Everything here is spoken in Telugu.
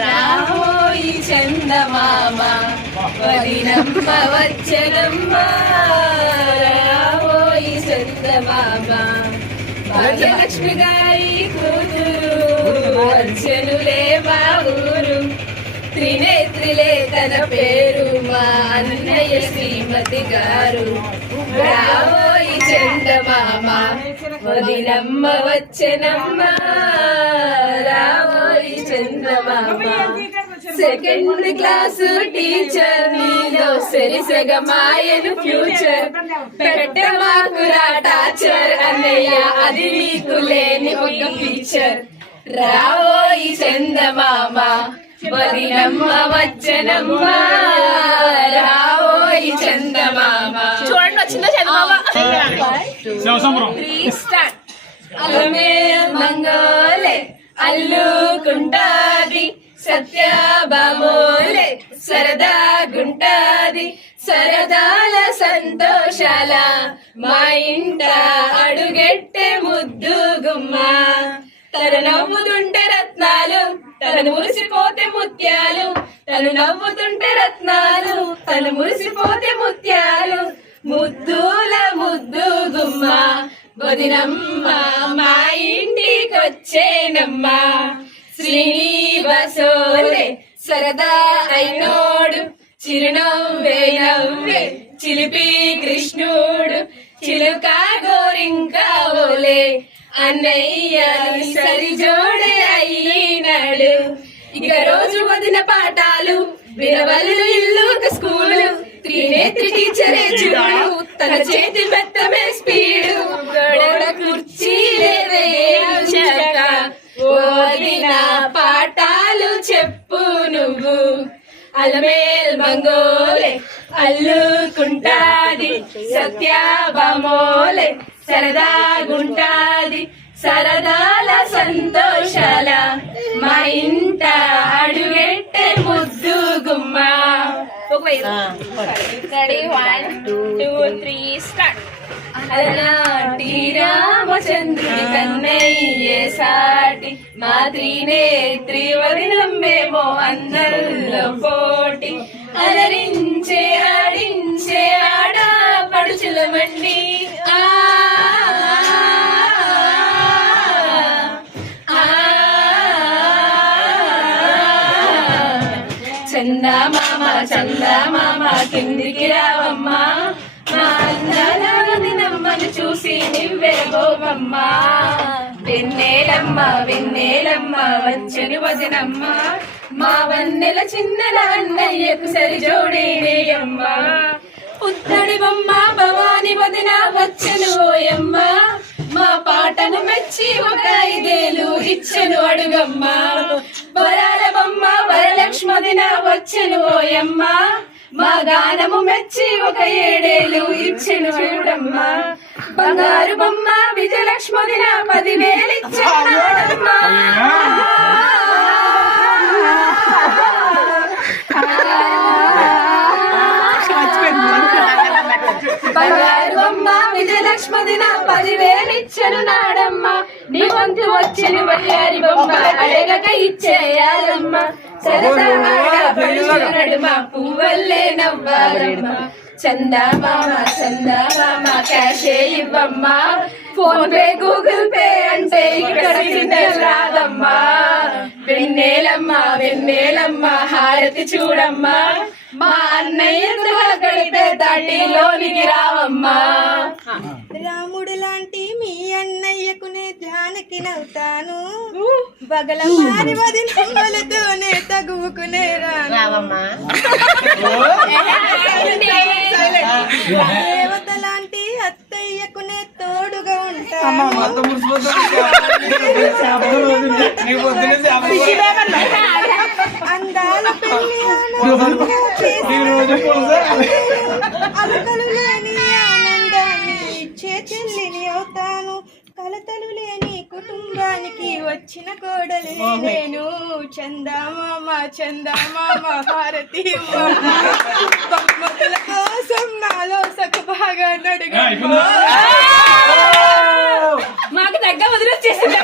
రాహోయి చందమామ వదినమ్మ వచ్చనమ్మ రాహోయి చందమామ భాగ్యలక్ష్మి గారి కూతురు వచ్చనులే మా ఊరు త్రినేత్రిలే తన పేరు మా అన్నయ్య శ్రీమతి గారు. రావోయి చందమామ వదినమ్మ వచ్చనమ్మ సెకండ్ క్లాస్ టీచర్ నీలో సరిసగమాయను ఫ్యూచర్ పెట్టమాకురా టాచర్ అన్నయ్య అది నీకు లేని ఒక ఫీచర్ రావోయి చందమామ వదినమ్మ వచ్చనమ్మ. రావోయి చందమామ. చూడండి వచ్చిందో చందమామ. త్రీ స్టార్ట్ అలమే మంగోలే అల్లుకుంటాది సత్యభామోలే సరదా గుంటాది సరదాల సంతోషాల. మా ఇంట అడుగెట్టే ముద్దు గుమ్మ. తన నవ్వుతుంటే రత్నాలు తను మురిసిపోతే ముత్యాలు. తను నవ్వుతుంటే రత్నాలు తను మురిసిపోతే ముత్యాలు. ముద్దుల ముద్దు గుమ్మ. వదినమ్మ మా ఇంటికొచ్చేనమ్మా. శ్రీని సరదా అయినోడు చిరునవ్వే నవ్వే చిలిపి కృష్ణుడు చిలుక గోరింకా ఓలే అన్నయ్య సరిజోడే అయినాడు. ఇక రోజు వదిన పాఠాలు వినవల్లు ఇల్లు ఒక స్కూలు త్రినేత్రి టీచరే చూడు తన చేతి మెత్తమే స్పీడు గోడ కుర్చీ లేవే అలమేల్ మంగోలే అల్లుకుంటాది సత్యాభమోలే సరదాగుంటాది సరదాల సంతోషాల. మా ఇంట అడుగెట్టే ముద్దు గుమ్మ. Ready? One two three start అలనాటి రామచంద్రుడి కన్నయ్యే సాటి మా త్రినేత్రి వదినమ్మేమో అందరిలో పోటీ. అలరించే ఆడించే ఆడ చందా మామ చందా మామ కిందికి రావమ్మా. మా అందాల వదినమ్మను చూసి నివ్వే గోమమ్మ వెన్నెలమ్మ వెన్నెలమ్మ వచ్చని వదినమ్మ మా వన్నెల చిన్నల అన్నయ్యకు సరి జోడేనేయమ్మ పుత్తడి బొమ్మ భవాని వదిన వచ్చను ఓయమ్మ. మా పాటను మెచ్చి ఒక ఐదేలు ఇచ్చను అడుగమ్మ. వరాల వరలక్ష్మదిన వచ్చెను ఓయమ్మ. మా గానము మెచ్చి ఒక ఏడేలు ఇచ్చెను చూడమ్మా. బంగారు బొమ్మ విజయలక్ష్మదిన పదివేలు విజయలక్ష్మదిన పదివేలు ఇచ్చెను నాడమ్మ నీ వంతు వచ్చెను వయ్యారి బొమ్మ అడగక ఇచ్చేయాలమ్మ సరదా ఆడపడుచు నడుమ పువ్వల్లే నవ్వాలమ్మ చందా మామ చందా మామ క్యాషే ఇవ్వమ్మ ఫోన్ పే గూగుల్ పే అంటే ఇక్కడ సిగ్నల్ రాదమ్మా వెన్నెలమ్మ వెన్నెలమ్మ హారతి చూడమ్మా మా అన్నయ్య గడిపే దాటిలోనికి రావమ్మా రాముడు లాంటి మీ అన్నయ్యకు నే ధ్యానకి నవ్వుతాను. బగల మారి వది నమ్మలతోనే తగువుకునే రాను. దేవత లాంటి అత్తయ్యకు నే తోడుగా ఉంటాను. అందాల పెళ్ళి కుటుంబానికి వచ్చిన కోడలి నేను. చందామామ చందామామ భారతి బహుమతుల కోసం నాలో సగభాగా నడుగు మాకు దగ్గర వదిలేసేసింది